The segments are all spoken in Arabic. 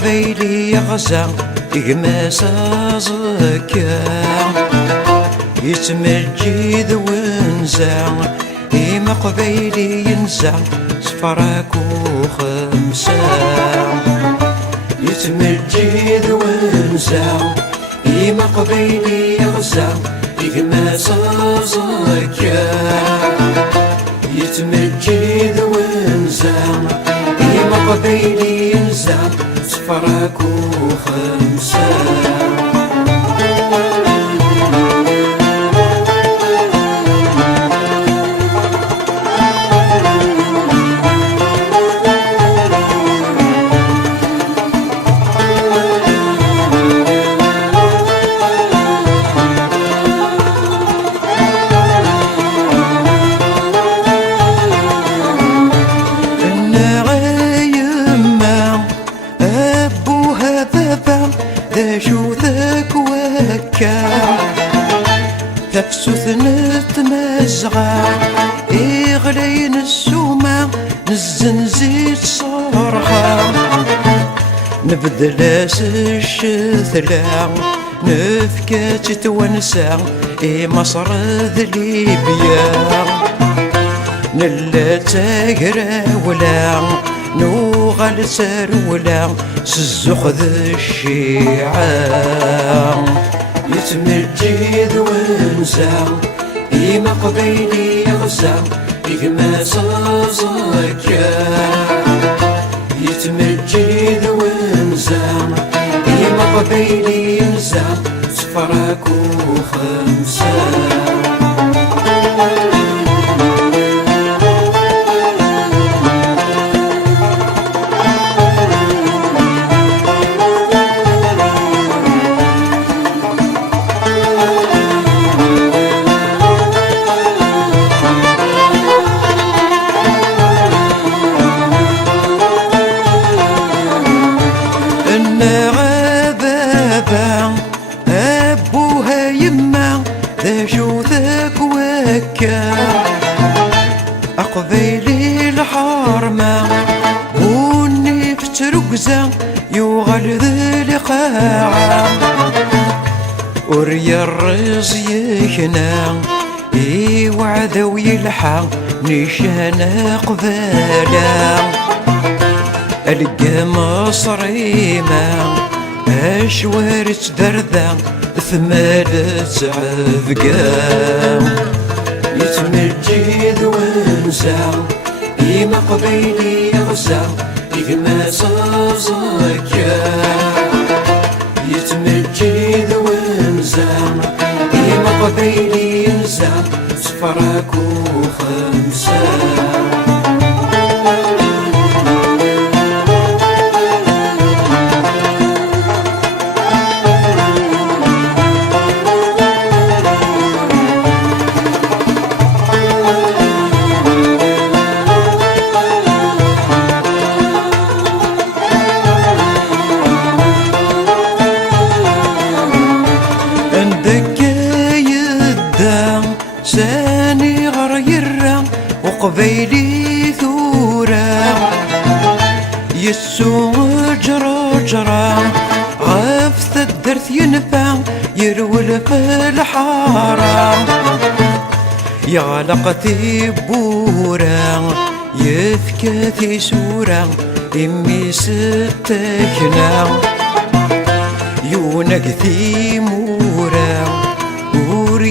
قبيلي يغزى يقماس زكا يتمجد ونزع إما قبيلي ينزع صفراك وخمسة يتمجد ونزع إما قبيلي يغزى يقماس زكا يتمجد ونزع إما قبيلي ينزع صفراك وخمسة شوثك وكا تفسوث نتمزغا إغلين السومة نزنزيت صرخة نبدلاس الشثلة نفكات تونسا مصر ذليبيا نلا تاقرا ولا نوغل سرولا سزخذ الشيعة يتمجد ونزع إما قبيلي يغزى يقماس زكا يتمجد ونزع إما قبيلي ينزع صفراك وخمسة أبوها يما ذا شوثك وكا أقبيلي الحرمة ونفت رقزة يوغل ذي لقاعة وريا الرز يهنا يوعد ويلحى نشان قبالا ألقى مصريمة أشوارت دردة ثمالت عفقا يتمجد ونزع إما قبيلي يغزى يقماس زكا يتمجد ونزع إما قبيلي ينزع صفراك وخمسة ساني غريرة وقبيلي ثورة يسو جرى غفت الدرث ينفع يرول في الحارة يغلق ثبورة يفكثي سورة إمي ستكنا يونك ثيمورة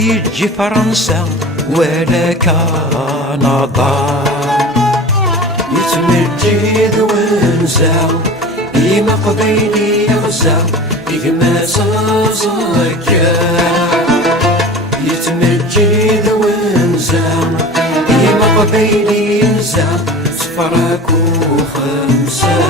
يجي فرنسا ولا كندا يتمجد ونزع إما قبيلي يغزى يقماس زكا يتمجد ونزع إما قبيلي ينزع صفراك وخمسة